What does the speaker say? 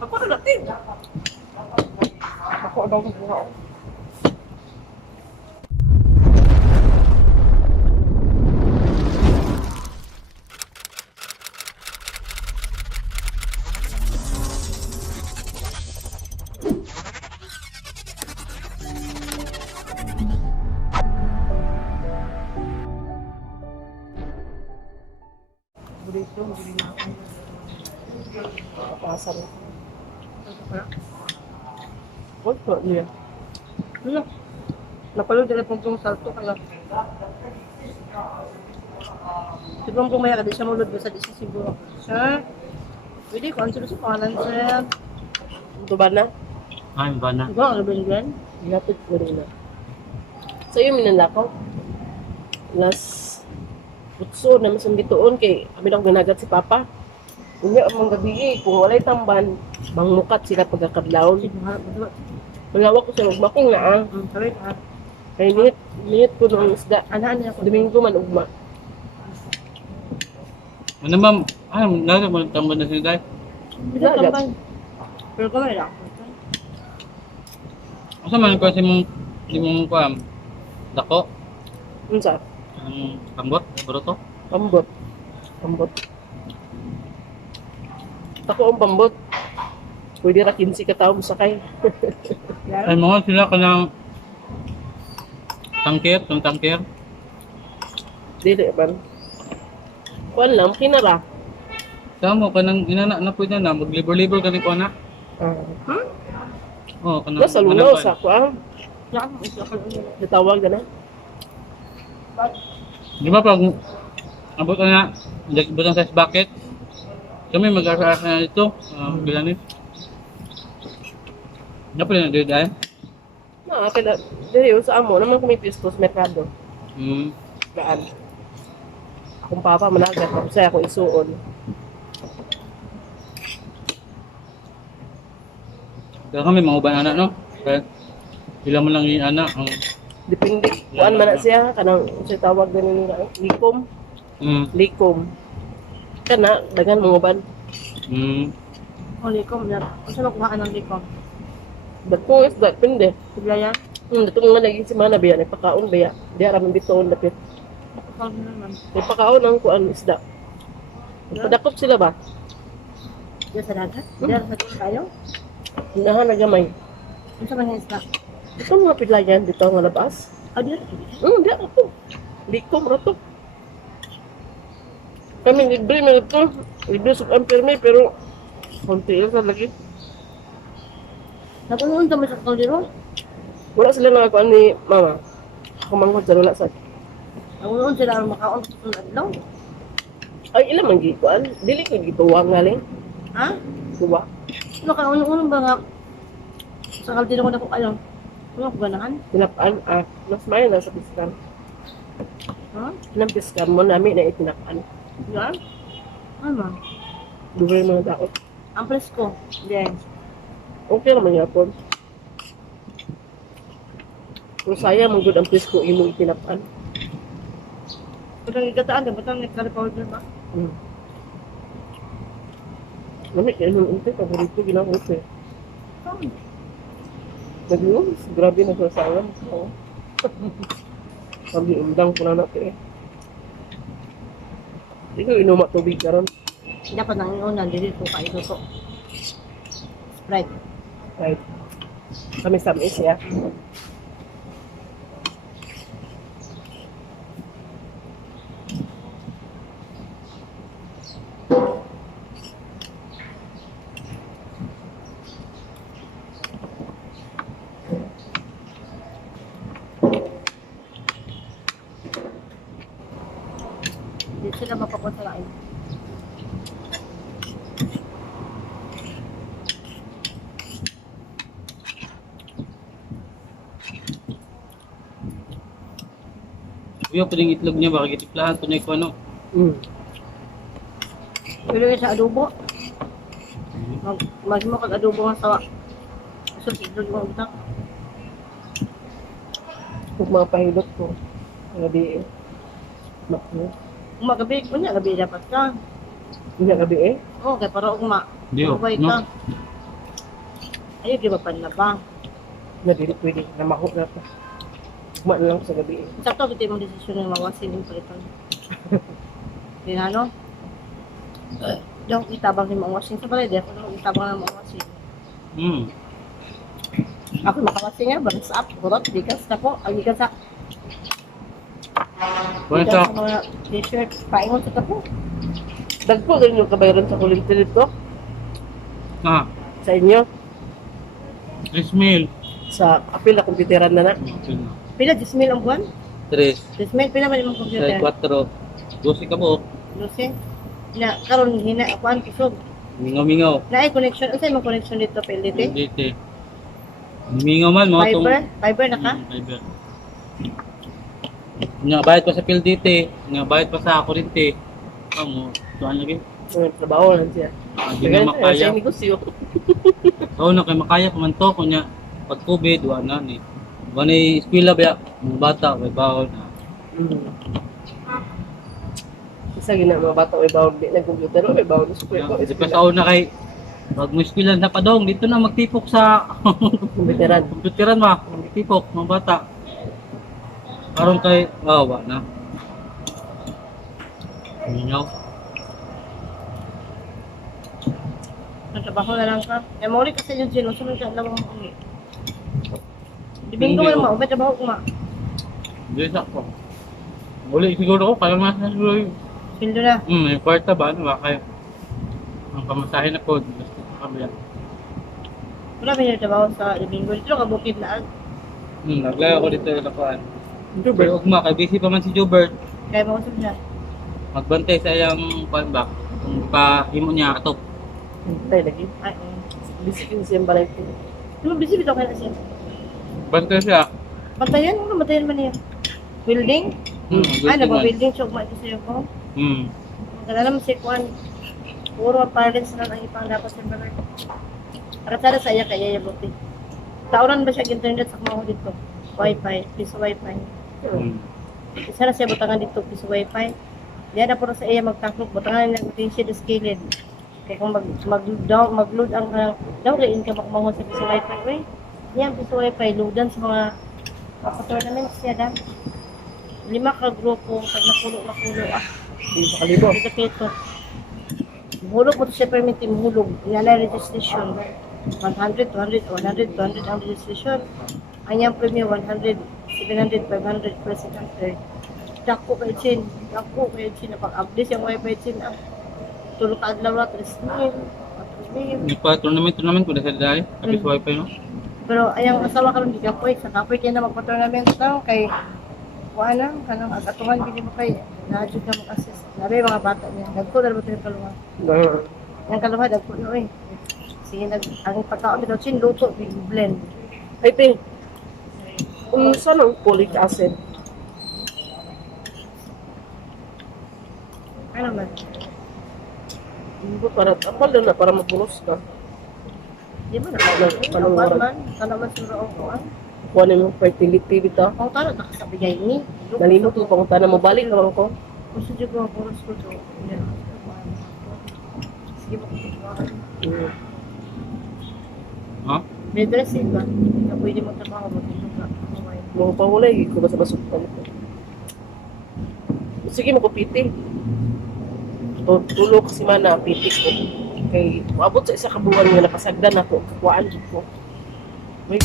Ako na natin. Ako daw sa buha. Burrito, bili na ako. Pasar. Oh, so niya. Ano? Napalood na pong pong salto kaya. Siguro kung maya ka di siya mulod basta di siya siguro. Sir, pwede ko answer sa pangalan, sir. Ito ba na? Ay, ba na? Siguro, ano ba yung gan? Lapit ko rin na. So yung minanakaw. Las utso na masang bituon kay kami lang ginagat si Papa. Unya ang mga gabi kung walay tamban, mangmukat sila pagkakadlawon. Sige, harap mo. Malawak ko sa magmakong nga ah. Sorry, ha? Kay nit ko ng isda. Anahan niya ako. Domingo man ugma. Ano ma'am? Ano, nasa mo tambon na sila dahil? Hindi ka tambay. Pero kamay lang. Asa man ko si mong di mong kuam? Dako? Unsa? Ang kambot? Bruto? Pambot. Pambot. Ako ang pambot. Pwede ra 15 ka tawo sakay. Ay, mga sila ka ng tangkir, ng tangkir. Dili ba? Kuan lang kinara. Tama ka ng inana na pwede na, maglibor-libor ka ni ko na. Oo, ka na. Nasa lunaw sa kuan. Yan, isa ka lang. Natawag na. Di ba pag abot ka na, butang size bucket, kami mag-asa na ito, bilanis. Dapat na dito dahil. Na, kaya dili sa amo naman kami pistos merkado. Gaan. Akong papa managat ako saya ako isuon. Kaya kami mga uban anak, no? Kaya sila mo lang yung anak. Ang Depende. Kuan man na siya kanang sa tawag ganin nila likom. Likom. Kana dagan mga uban. O, likom yan. Kung saan makuhaan ng likom? But kung is that pinde. Siglayan? Dito nga lagi si mana biya nagpakaon biya. Di ara man bitoon dapit. Kapag naman. Nagpakaon ang kuan isda. Padakop sila ba? Diyan sa dagat? Diyan sa tayo? Hinahan na gamay. Ano sa mga isla? Ito mga pidlayan dito nga labas. Ah, diyan. Di ako. Likom rato. Kami libre na ito. Libre sa ampirme pero konti lang lagi. Napunoon kami sa kaldero. Wala sila nakakuan ni mama. Kumangkot sa wala sa. Napunoon sila ang makaon sa sunod adlaw. Ay ilang man gikuan. Dili ko gituwang ngaling. Ha? Tuwa. Ano ka, unang ba nga? Sa kaldero ko na ko kayo. Ano ko ganahan? Tinapaan. Mas maya na sa piskan. Ha? Nang piskan mo namin na itinapaan. Diyan? Ano? Dugay mga daot. Ang presko. Diyan. Okay naman yapon. Kung sayang mong good ang presko imo itinapaan. Kung ang igataan, dapat ang nagkari-powder ba? Lamig kaya nung unti, paborito ginang unti. Saan? Nag-iwas, grabe na sa sayang. Sabi, undang ko na natin eh. Hindi ko inumak tubig karon. Dapat nang iunan, dili ko kayo to. Sprite. Right. Tamis-tamis ya. Hindi sila mapapunta lain. Uyo, pwedeng itlog niya, baka gitiplahan ko niya ko ano. Pero yung sa adobo, mag mo kag adobo nga sa so siguro yung utak. Kung mga pahilot ko. Gabi eh. Makno. Uma gabi, kunya gabi dapat ka. Hindi gabi eh. Oh, kay para ugma. Di, Ubay no? ka. Ayaw, di ba panlaba? Na dili pwede na mahok na pa. Kuma na lang sa gabi. Sakto, kita yung desisyon ng mawasin yung palitan. Di na, no? Yung itabang ni mga washing sa palay, di ako nung itabang ng mga washing. Ako makawashing nga, balas up, kurot, bigas na po, ang bigas sa Kung bigas sa sa mga t-shirt, paingon sa tapo. Dagpo din yung kabayaran sa kulinti dito sa inyo. Ismail. Sa apil na kumpiteran na na. Pila, 10 mil ang buwan? 3, 10 mil, pila man yung computer? 4, 12 ka mo. Lucy? Na, karon hina, ako ang kusog. Mingaw-mingaw. Na ay connection, ano yung connection dito, PLDT? Dito. Mingaw man mo. Fiber na ka? Fiber. Nga bayad pa sa PLDT, nga bayad pa sa kuryente. Amo, tuan lagi. Trabaho lang siya. Hindi na makaya. Sa negosyo. Oo na kay makaya pamanto kunya pag COVID wala ni. Wala eskwela ba mga bata may bawon na. Isa gina mga bata may bawon di na computer may bawon sa school. Di pa sa una kay pag mo eskwela na padong dito na magtipok sa Kumpiteran. komputeran ma, magtipok mga bata. Karon kay wa na. Mingaw. Nagtrabaho na lang ka. Eh, mauli kasi yung sinusunod ka, alam mo mauli. Domingo mo, may trabaho ko ma. Hindi sakto. Uli siguro ko kaya mas na siguro. Sildo na. May kwarta ba ano ba kaya ang pamasahin ako gusto ko kami. Wala may trabaho sa Domingo. Dito ka bukid na. Naglaya ako dito sa kuan. Jubert. Pero ugma kay busy pa man si Jobert. Kaya mo usap na. Magbantay sa iyang kuan ba kung pahimo niya atok. Tay lagi. Ay, Bisikin siyang balay ko. Ano busy bitaw ka na siya? Bantay siya. Batayan mo, batayan man niya. Building? Ay, naba-building siya. Kumain ko sa'yo ko. Maganda naman si Kwan. Puro ang parents na ang ipang dapat sa mga. Para sana sa iya kaya yung buti. Tauran ba siya internet sa mga dito? Wi-Fi, piso Wi-Fi. Isa na siya butangan dito, piso Wi-Fi. Diyan na puro sa iya magtakok. Butangan na natin siya skilled. Kaya kung mag-load ang downloadin ka makumahon sa piso Wi-Fi. Uy, yan, piso Wi-Fi. Loadan sa mga tournaments siya da. 5 ka grupo, pag napulo. Di sa kalibo. Ito pito. Hulog mo siya permit yung hulog. Inalay registration. 100, 200 ang registration. Anyang premium 100, 700, 500 per second third. Dako kay Chin. Napag-update yung Wi-Fi Chin. Tulog ka adlaw na, 3,000. Tournament ko na sa dali. Kapis wifi no. Pero ayang asawa karon di kapoy sa kapoy kaya na magpa-tournament daw kay kuha na kanang agatuhan gini mo kay na-jud ka mag-assist. Nabi mga bata niya. Dagko dal ba tayo kaluha. Yang kaluha dagko no eh. Sige ang pagkaon bitaw Chin luto big blend. I think saan ang folic acid? Ano man? Hindi para tapal na para mabulos ka. Di ba na? Anong Ang oras? man, sana man siguro ang kuhan. Kuha na yung fertility dito. Kung taro nakasabigay ni. Nalimot ko pang tanong mabalik naman ko. Gusto dyan ko ang puros ko to. Yan. Sige mo kung Ha? may dressing ba? Na pwede mo trabaho mo dito ka. Mga pahulay, ko ba sa basok ko. Sige, makupiti. Tulog si mana, pitik ko. Kay, maabot sa isa kabuhan nga napasagdan ako. Kakuhaan ko. Wait.